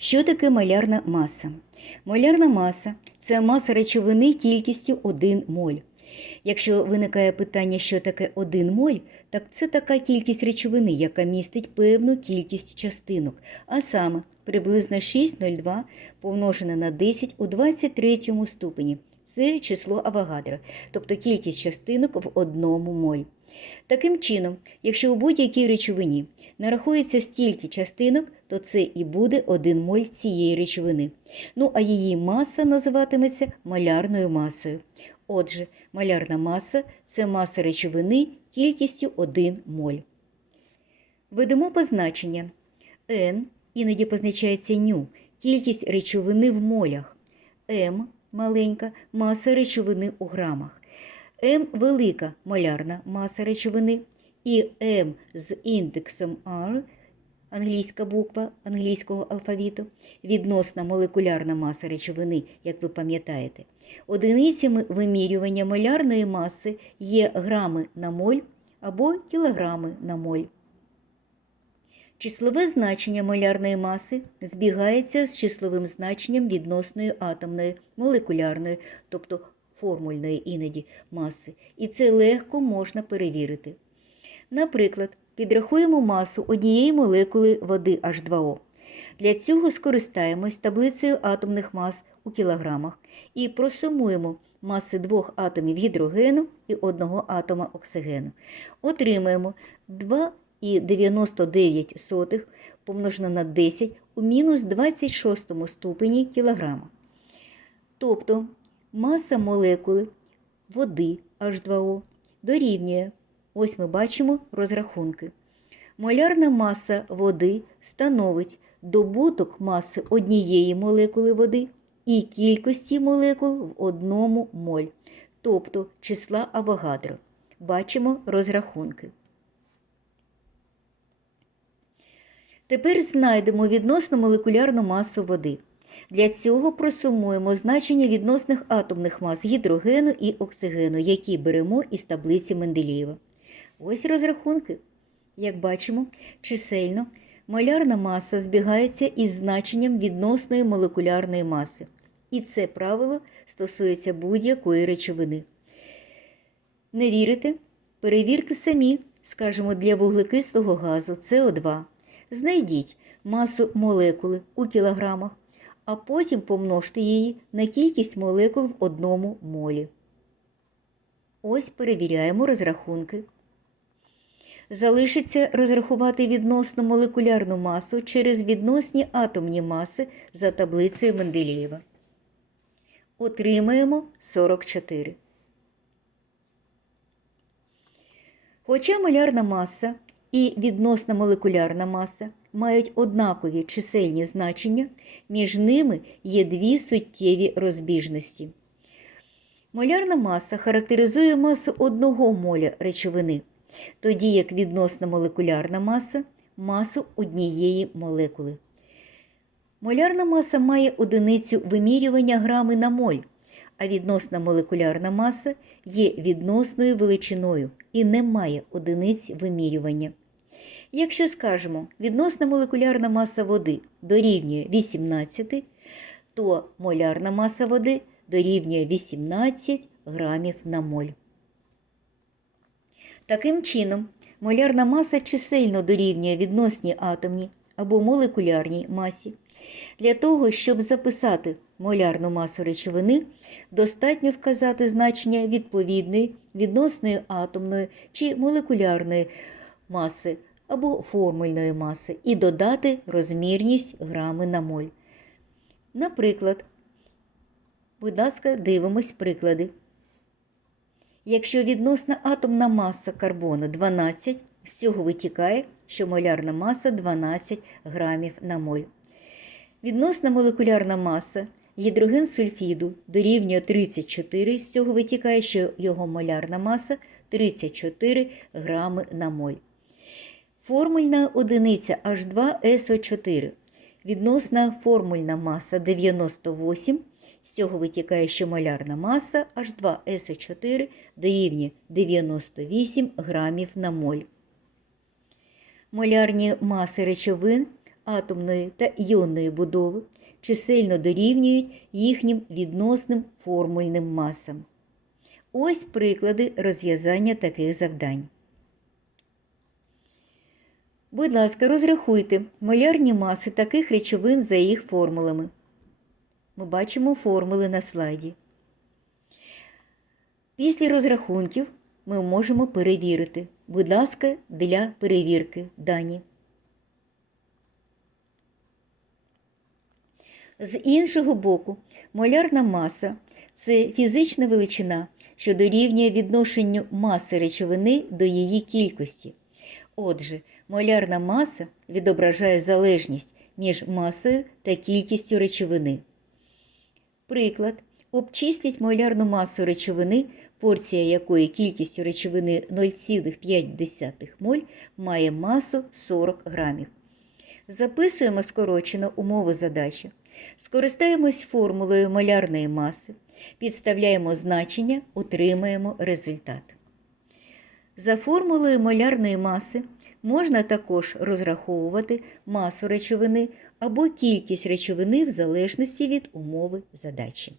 Що таке малярна маса? Малярна маса це маса речовини кількістю 1 моль. Якщо виникає питання, що таке 1 моль, так це така кількість речовини, яка містить певну кількість частинок, а саме приблизно 6,02 помножене на 10 у 23 ступені. Це число Авогадро, тобто кількість частинок в одному моль. Таким чином, якщо у будь-якій речовині нарахується стільки частинок, то це і буде 1 моль цієї речовини. Ну а її маса називатиметься малярною масою. Отже, малярна маса це маса речовини кількістю 1 моль. Ведемо позначення. N іноді позначається ню, кількість речовини в молях. М маленька маса речовини у грамах. М велика малярна маса речовини і М з індексом R, англійська буква англійського алфавіту, відносна молекулярна маса речовини, як ви пам'ятаєте. Одиницями вимірювання малярної маси є грами на моль або кілограми на моль. Числове значення малярної маси збігається з числовим значенням відносної атомної, молекулярної, тобто формульної іноді маси, і це легко можна перевірити. Наприклад, підрахуємо масу однієї молекули води H2O. Для цього скористаємось таблицею атомних мас у кілограмах і просумуємо маси двох атомів гідрогену і одного атома оксигену. Отримаємо 2,99 помножено на 10 у мінус 26 ступені кілограма. Тобто маса молекули води H2O дорівнює, ось ми бачимо розрахунки. Молярна маса води становить добуток маси однієї молекули води і кількості молекул в одному моль, тобто числа Авогадро. Бачимо розрахунки. Тепер знайдемо відносно молекулярну масу води. Для цього просумуємо значення відносних атомних мас гідрогену і оксигену, які беремо із таблиці Менделєєва. Ось розрахунки. Як бачимо, чисельно молярна маса збігається із значенням відносної молекулярної маси. І це правило стосується будь-якої речовини. Не вірите? Перевірте самі, скажімо, для вуглекислого газу СО2. Знайдіть масу молекули у кілограмах, а потім помножте її на кількість молекул в одному молі. Ось перевіряємо розрахунки. Залишиться розрахувати відносну молекулярну масу через відносні атомні маси за таблицею Менделєєва. Отримаємо 44. Хоча малярна маса і відносна молекулярна маса мають однакові чисельні значення, між ними є дві суттєві розбіжності. Молярна маса характеризує масу одного моля речовини, тоді як відносна молекулярна маса масу однієї молекули. Молярна маса має одиницю вимірювання грами на моль, а відносна молекулярна маса є відносною величиною і не має одиниць вимірювання. Якщо скажемо, відносна молекулярна маса води дорівнює 18, то молярна маса води дорівнює 18 грамів на моль. Таким чином, молярна маса чисельно дорівнює відносній атомній або молекулярній масі. Для того, щоб записати молярну масу речовини, достатньо вказати значення відповідної відносної атомної чи молекулярної маси або формульної маси і додати розмірність грами на моль. Наприклад, будь ласка, дивимось приклади. Якщо відносна атомна маса карбону 12, з цього витікає, що молярна маса 12 грамів на моль. Відносна молекулярна маса гідроген сульфіду дорівнює 34, з цього витікає, що його молярна маса 34 грами на моль. Формульна одиниця H2SO4. Відносна формульна маса 98. З цього витікає, що молярна маса H2SO4 дорівнює 98 грамів на моль. Молярні маси речовин атомної та іонної будови чисельно дорівнюють їхнім відносним формульним масам. Ось приклади розв'язання таких завдань. Будь ласка, розрахуйте молярні маси таких речовин за їх формулами. Ми бачимо формули на слайді. Після розрахунків ми можемо перевірити. Будь ласка, для перевірки дані. З іншого боку, молярна маса це фізична величина, що дорівнює відношенню маси речовини до її кількості. Отже, молярна маса відображає залежність між масою та кількістю речовини. Приклад. Обчистіть молярну масу речовини, порція якої кількістю речовини 0,5 моль має масу 40 грамів. Записуємо скорочено умову задачі. Скористаємось формулою молярної маси, підставляємо значення, отримаємо результат. За формулою молярної маси можна також розраховувати масу речовини або кількість речовини в залежності від умови задачі.